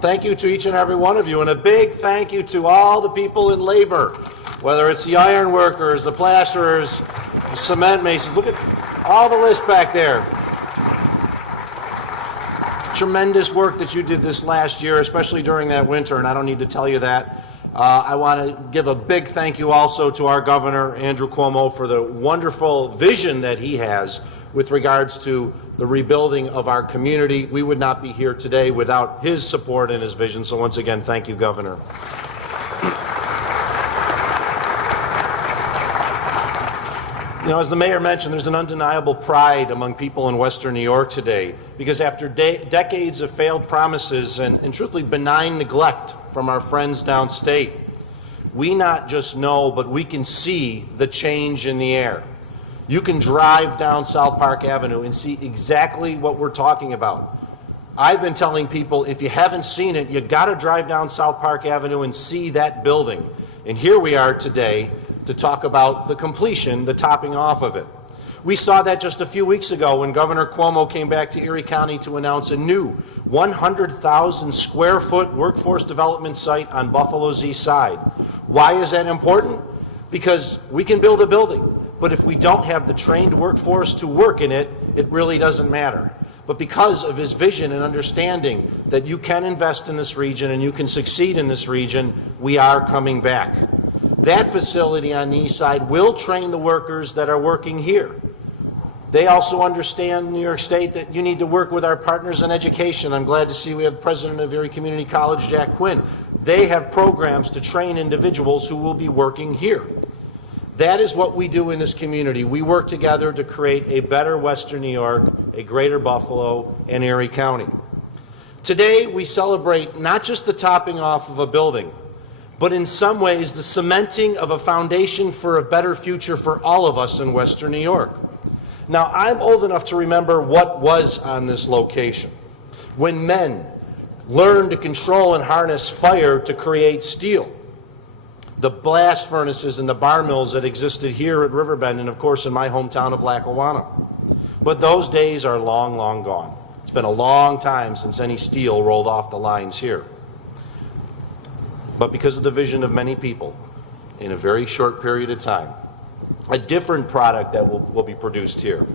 Thank you to each and every one of you, and a big thank you to all the people in labor, whether it's the iron workers, the plasterers, the cement masons. Look at all the list back there. Tremendous work that you did this last year, especially during that winter, and I don't need to tell you that. I want to give a big thank you also to our governor, Andrew Cuomo, for the wonderful vision that he has with regards to the rebuilding of our community. We would not be here today without his support and his vision. So once again, thank you, Governor. You know, as the mayor mentioned, there's an undeniable pride among people in Western New York today, because after decades of failed promises and truthfully benign neglect from our friends downstate, we not just know, but we can see the change in the air. You can drive down South Park Avenue and see exactly what we're talking about. I've been telling people, if you haven't seen it, you got to drive down South Park Avenue and see that building. And here we are today to talk about the completion, the topping off of it. We saw that just a few weeks ago when Governor Cuomo came back to Erie County to announce a new 100,000 square foot workforce development site on Buffalo's east side. Why is that important? Because we can build a building, but if we don't have the trained workforce to work in it, it really doesn't matter. But because of his vision and understanding that you can invest in this region and you can succeed in this region, we are coming back. That facility on the east side will train the workers that are working here. They also understand, New York State, that you need to work with our partners in education. I'm glad to see we have the president of Erie Community College, Jack Quinn. They have programs to train individuals who will be working here. That is what we do in this community. We work together to create a better Western New York, a greater Buffalo, and Erie County. Today, we celebrate not just the topping off of a building, but in some ways the cementing of a foundation for a better future for all of us in Western New York. Now, I'm old enough to remember what was on this location, when men learned to control and harness fire to create steel. The blast furnaces and the bar mills that existed here at Riverbend and, of course, in my hometown of Lackawanna. But those days are long, long gone. It's been a long time since any steel rolled off the lines here. But because of the vision of many people, in a very short period of time, a different product that will be produced here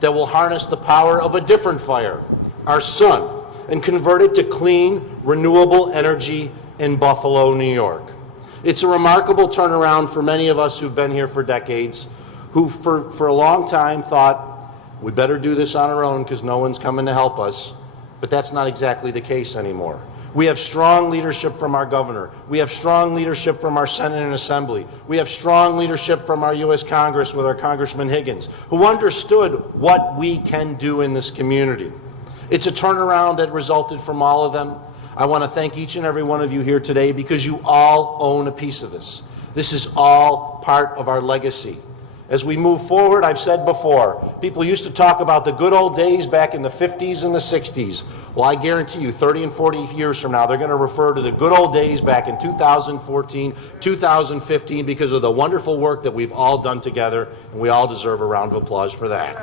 that will harness the power of a different fire, our sun, and convert it to clean, renewable energy in Buffalo, New York. It's a remarkable turnaround for many of us who've been here for decades, who for a long time thought, we better do this on our own because no one's coming to help us. But that's not exactly the case anymore. We have strong leadership from our governor. We have strong leadership from our Senate and Assembly. We have strong leadership from our U.S. Congress with our Congressman Higgins, who understood what we can do in this community. It's a turnaround that resulted from all of them. I want to thank each and every one of you here today because you all own a piece of this. This is all part of our legacy. As we move forward, I've said before, people used to talk about the good old days back in the 50s and the 60s. Well, I guarantee you 30 and 40 years from now, they're going to refer to the good old days back in 2014, 2015, because of the wonderful work that we've all done together, and we all deserve a round of applause for that.